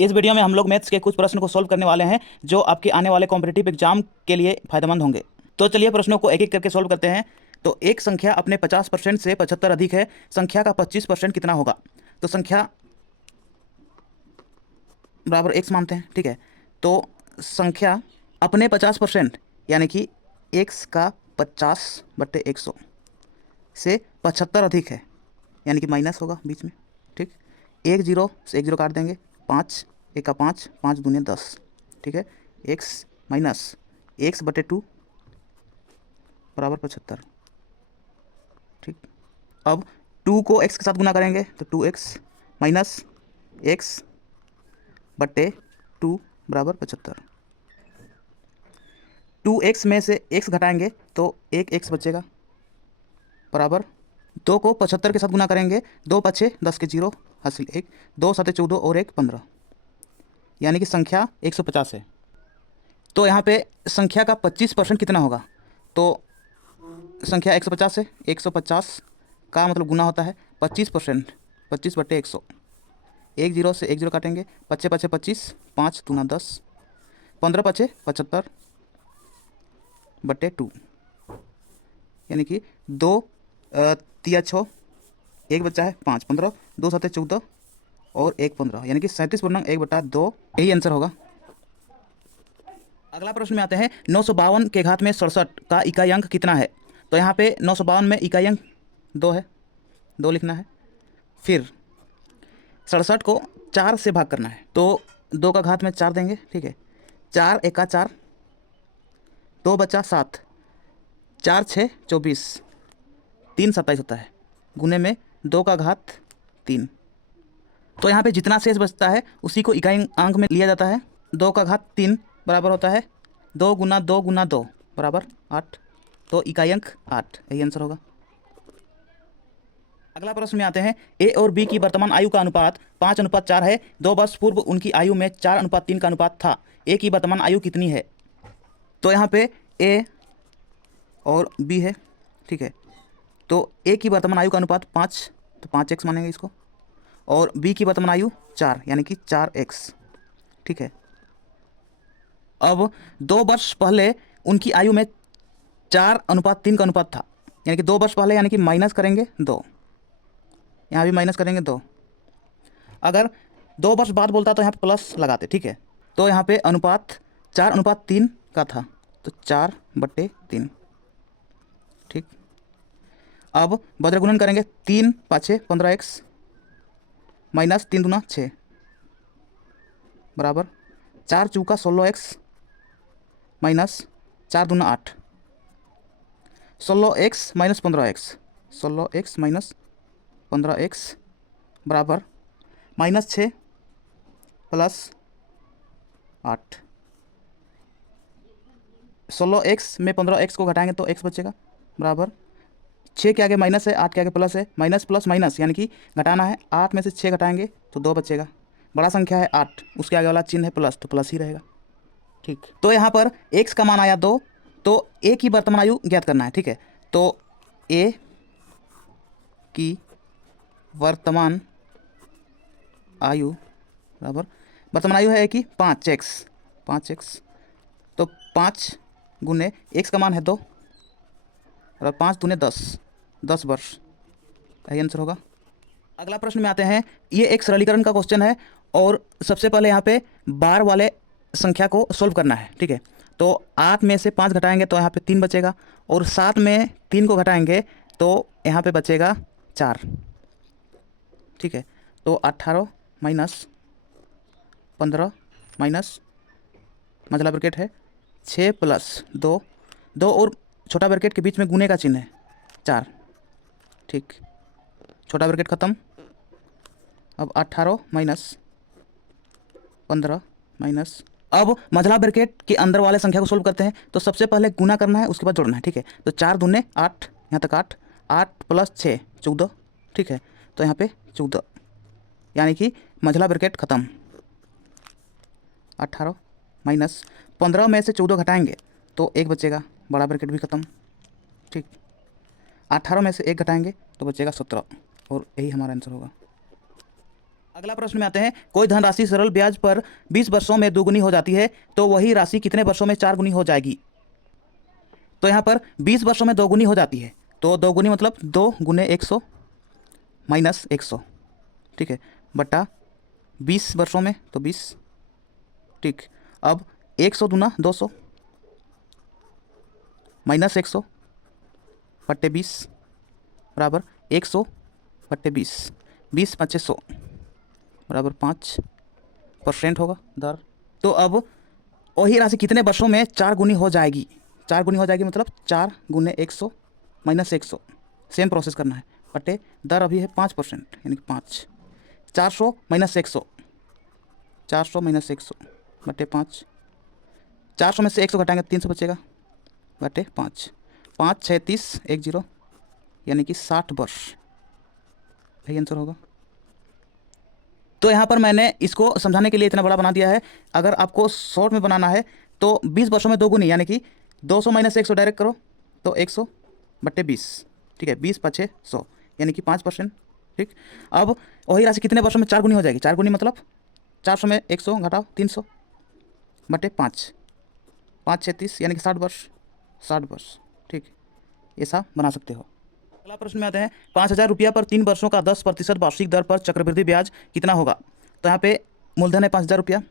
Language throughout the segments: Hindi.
इस वीडियो में हम लोग मैथ्स के कुछ प्रश्न को सॉल्व करने वाले हैं जो आपके आने वाले कॉम्पिटिटिव एग्जाम के लिए फायदेमंद होंगे। तो चलिए प्रश्नों को एक एक करके सॉल्व करते हैं। तो एक संख्या अपने 50% से 75 अधिक है, संख्या का 25% कितना होगा? तो संख्या बराबर एक्स मानते हैं, ठीक है। तो संख्या अपने 50% यानी कि एक्स का 50/100 से 75 अधिक है, यानी कि माइनस होगा बीच में, ठीक। एक जीरो से एक जीरो काट देंगे, 5 एक का 5, 5 दूनी 10, ठीक है। एक्स माइनस x/2 बराबर 75, ठीक। अब 2 को x के साथ गुना करेंगे तो 2x माइनस x/2 बराबर 75। 2x में से x घटाएंगे तो एक x बचेगा बराबर 2 को 75 के साथ गुना करेंगे, 2 पछे 10 के 0 हासिल 1, 2 7 14 और 1 15, यानी कि संख्या 150 है। तो यहाँ पे संख्या का 25% कितना होगा? तो संख्या 150 है, 150 का मतलब गुना होता है 25%, 25/100। एक जीरो से एक जीरो काटेंगे, 25 पचे 25, 5 दूना 10, 15 पचे 75/2, यानी कि 2 तिया 6, एक बच्चा है 5, 15, 2 7 14 और 1 15, यानी कि 37/1/2, यही आंसर होगा। अगला प्रश्न में आते हैं, 952 के घात में 67 का इकाई अंक कितना है? तो यहाँ पे 952 में इकाई अंक 2 है, 2 लिखना है। फिर 67 को 4 से भाग करना है, तो 2 का घात में 4 देंगे, ठीक है। 4 एक का 4, 2 बचा 7, 4 6 24, 3 27 होता है, गुने में 2 का घात 3। तो यहाँ पे जितना शेष बचता है उसी को इकाई अंक में लिया जाता है। 2 का घात 3 बराबर होता है 2 गुना 2 गुना 2 बराबर 8, तो इकाई अंक 8, यही आंसर होगा। अगला प्रश्न में आते हैं, ए और बी की वर्तमान आयु का अनुपात 5:4 है। 2 वर्ष पूर्व उनकी आयु में 4:3 का अनुपात था। ए की वर्तमान आयु कितनी है? तो यहाँ पे ए और बी है, ठीक है। तो ए की वर्तमान आयु का अनुपात 5, तो 5x मानेंगे इसको, और बी की वर्तमान आयु 4 यानी कि 4x, ठीक है। अब 2 वर्ष पहले उनकी आयु में 4:3 का अनुपात था, यानी कि 2 वर्ष पहले, यानी कि माइनस करेंगे 2, यहाँ भी माइनस करेंगे 2। अगर 2 वर्ष बाद बोलता तो यहाँ पे प्लस लगाते, ठीक है। तो यहाँ पे अनुपात 4:3 का था, तो 4/3, ठीक। अब वज्रगुणन करेंगे, 3 5 15x माइनस 3 दूना 6 बराबर 4 चौका 16x माइनस 4 दूना 8, 16x minus 15x, 16x minus 15x बराबर -6 प्लस 8। 16x में 15x को घटाएंगे तो x बचेगा बराबर 6 के आगे माइनस है, 8 के आगे प्लस है, माइनस प्लस माइनस यानी कि घटाना है। 8 में से 6 घटाएंगे तो 2 बचेगा। बड़ा संख्या है 8, उसके आगे वाला चिन्ह है प्लस, तो प्लस ही रहेगा, ठीक। तो यहाँ पर x का मान आया 2, तो a की वर्तमान आयु ज्ञात करना है, ठीक है। तो a की वर्तमान आयु बराबर, वर्तमान आयु है कि 5x, तो 5 गुने x का मान है 2 और 5 दूने 10, 10 वर्ष, यही आंसर होगा। अगला प्रश्न में आते हैं, ये एक सरलीकरण का क्वेश्चन है और सबसे पहले यहाँ पे बार वाले संख्या को सोल्व करना है, ठीक है। तो 8 में से 5 घटाएंगे तो यहाँ पे 3 बचेगा, और 7 में 3 को घटाएंगे तो यहाँ पे बचेगा 4, ठीक है। तो 18 माइनस 15 माइनस मतलब ब्रैकेट है 6 प्लस 2, 2 और छोटा ब्रैकेट के बीच में गुने का चिन्ह है 4, ठीक। छोटा ब्रैकेट खत्म। अब 18 माइनस 15 माइनस, अब मझला ब्रैकेट के अंदर वाले संख्या को सोल्व करते हैं। तो सबसे पहले गुना करना है, उसके बाद जोड़ना है, ठीक है। तो 4 दूने 8, यहाँ तक 8, 8 प्लस 6 14, ठीक है। तो यहाँ पे 14, यानी कि मझला ब्रैकेट खत्म। 18 माइनस 15 में से 14 घटाएंगे तो 1 बचेगा, बड़ा ब्रैकेट भी खत्म, ठीक। 18 में से 1 घटाएंगे तो बचेगा 17, और यही हमारा आंसर होगा। अगला प्रश्न में आते हैं, कोई धनराशि सरल ब्याज पर 20 वर्षों में दोगुनी हो जाती है तो वही राशि कितने वर्षों में 4 गुनी हो जाएगी। तो यहाँ पर 20 वर्षों में दोगुनी हो जाती है, तो दोगुनी मतलब 2 गुने 100 माइनस 100, ठीक है, बटा 20 वर्षों में तो 20, ठीक। अब 100 दूना 200 माइनस 100 बट्टे 20 बराबर 100 बट्टे 20, 20 × 100 बराबर 5% होगा दर। तो अब वही राशि कितने वर्षों में 4 गुनी हो जाएगी। 4 गुनी हो जाएगी मतलब 4 गुने 100 माइनस 100, सेम प्रोसेस करना है, बटे दर अभी है 5% यानी कि 5, 400 माइनस 100, 400 माइनस 100 बटे 5, 400 में से 100 घटाएंगे 300 बचेगा बटे 5, 5 6 30 1 0 यानी कि 60 वर्ष, यही आंसर होगा। तो यहाँ पर मैंने इसको समझाने के लिए इतना बड़ा बना दिया है। अगर आपको शॉर्ट में बनाना है तो 20 वर्षों में 2 गुनी यानी कि 200 माइनस 100 डायरेक्ट करो तो 100 बट्टे 20, ठीक है, 20 × 5 = 100 यानी कि 5%, ठीक। अब वही राशि कितने वर्षों में 4 गुनी हो जाएगी। 4 गुनी मतलब 400 में 100 घटाओ 300 बटे 5, 5 6 30 यानी कि 60 वर्ष, 60 वर्ष, ठीक, ऐसा बना सकते हो। अगला प्रश्न में आते हैं, 5,000 रुपया पर 3 वर्षों का 10% वार्षिक दर पर चक्रवृद्धि ब्याज कितना होगा। तो यहाँ पे मूलधन है 5,000 रुपया,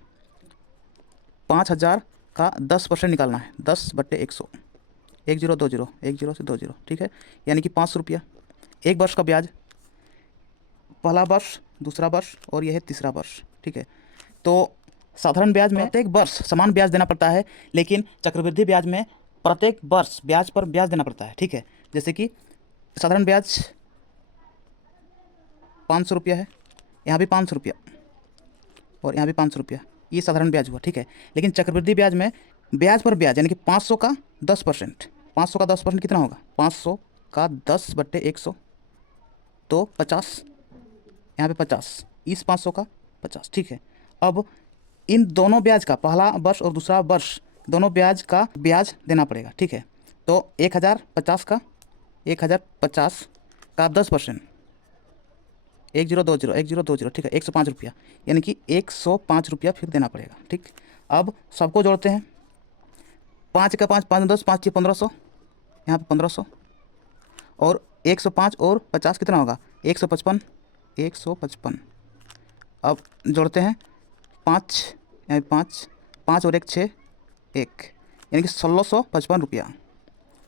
5,000 का 10% निकालना है, 10 बट्टे 100, 1 0 2 0 1 0 से 2 0, ठीक है, यानी कि 500 रुपया। एक वर्ष का ब्याज, पहला वर्ष, दूसरा वर्ष और यह है तीसरा वर्ष, ठीक है। तो साधारण ब्याज में प्रत्येक वर्ष समान ब्याज देना पड़ता है, लेकिन चक्रवृद्धि ब्याज में प्रत्येक वर्ष ब्याज पर ब्याज देना पड़ता है, ठीक है। जैसे कि साधारण ब्याज 500 रुपया है, यहाँ भी 500 रुपया और यहाँ भी 500 रुपया, ये साधारण ब्याज हुआ, ठीक है। लेकिन चक्रवृद्धि ब्याज में ब्याज पर ब्याज यानी कि 500 का 10%, 500 का 10% कितना होगा, 500 का 10 बट्टे 100 तो 50, यहाँ पे 50, इस 500 का 50, ठीक है। अब इन दोनों ब्याज का, पहला वर्ष और दूसरा वर्ष, दोनों ब्याज का ब्याज देना पड़ेगा, ठीक है। तो 1050 का 1050 का 10%, 1 0 2 0 1 0 2 0, ठीक है, 105 रुपया यानी कि 105 रुपया फिर देना पड़ेगा, ठीक। अब सबको जोड़ते हैं, 5 का 5 5 10 5 6 1500, यहाँ पे 1500 और 105 और 50 कितना होगा 155, 155। अब जोड़ते हैं 5, यहाँ 5 5 और 1 6 1 यानी कि 1655 रुपया,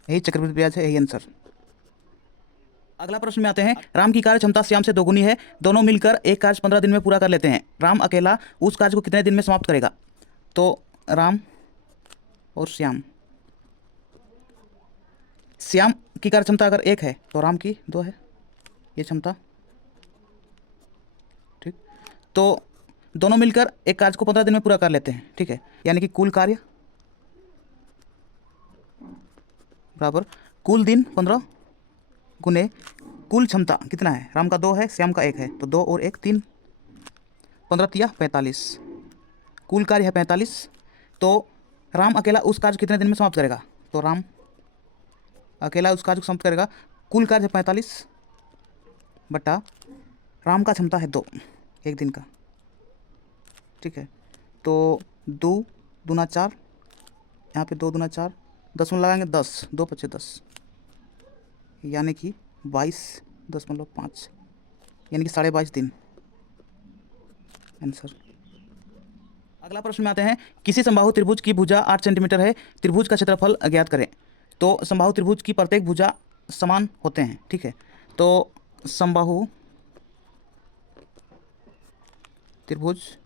यही चक्रवृद्धि ब्याज है, यही आंसर। अगला प्रश्न में आते हैं, राम की कार्य क्षमता श्याम से दोगुनी है, दोनों मिलकर एक कार्य 15 दिन में पूरा कर लेते हैं, राम अकेला उस कार्य को कितने दिन में समाप्त करेगा। तो राम और श्याम, श्याम की कार्य क्षमता अगर 1 है तो राम की 2 है, ये क्षमता, ठीक। तो दोनों मिलकर एक कार्य को 15 दिन में पूरा कर लेते हैं, ठीक है, यानी कि कुल कार्य बराबर कुल दिन 15 गुने कुल क्षमता कितना है, राम का 2 है श्याम का 1 है, तो 2 और 1 3, 15 तिया 45, कुल कार्य है 45। तो राम अकेला उस कार्य कितने दिन में समाप्त करेगा, तो राम अकेला उस कार्य को समाप्त करेगा, कुल कार्य है 45 बटा राम का क्षमता है 2 एक दिन का, ठीक है। तो 2 दूना 4, यहाँ पे 2 दूना 4, 10 में लगाएंगे 10, 2 × 5 = 10 यानी कि 22.5 यानी कि 22.5 दिन, आंसर। अगला प्रश्न में आते हैं, किसी समबाहु त्रिभुज की भुजा 8 सेंटीमीटर है, त्रिभुज का क्षेत्रफल ज्ञात करें। तो समबाहु त्रिभुज की प्रत्येक भुजा समान होते हैं, ठीक है। तो समबाहु त्रिभुज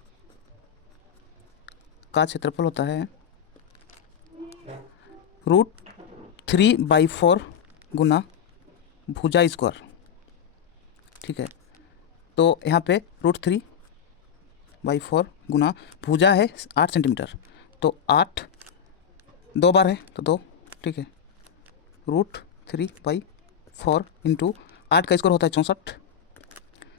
का क्षेत्रफल होता है √3/4 गुना भुजा स्क्वायर, ठीक है। तो यहाँ पे √3/4 गुना भुजा है 8 सेंटीमीटर, तो 8 2 बार है तो 2, ठीक है, √3/4 इंटू 8 का स्क्वायर होता है 64,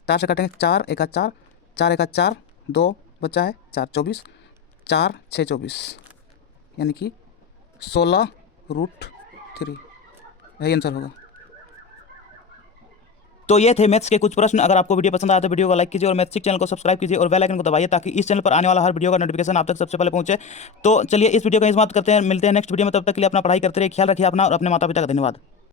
4 से काटेंगे 4 × 1 = 4, 4 × 1 = 4, 2 बचा है 4 24, 4 6 24 यानी कि 16√3, यही आंसर होगा। तो ये थे मैथ्स के कुछ प्रश्न। अगर आपको वीडियो पसंद आया तो वीडियो को लाइक कीजिए और मैथ्स चैनल को सब्सक्राइब कीजिए और बेल आइकन को दबाइए ताकि इस चैनल पर आने वाला हर वीडियो का नोटिफिकेशन आप तक सबसे पहले पहुंचे। तो चलिए इस वीडियो का समाप्त करते हैं, मिलते हैं नेक्स्ट वीडियो में। तब तक के लिए अपना पढ़ाई करते रहिए, ख्याल रखिए अपना और अपने माता पिता का। धन्यवाद।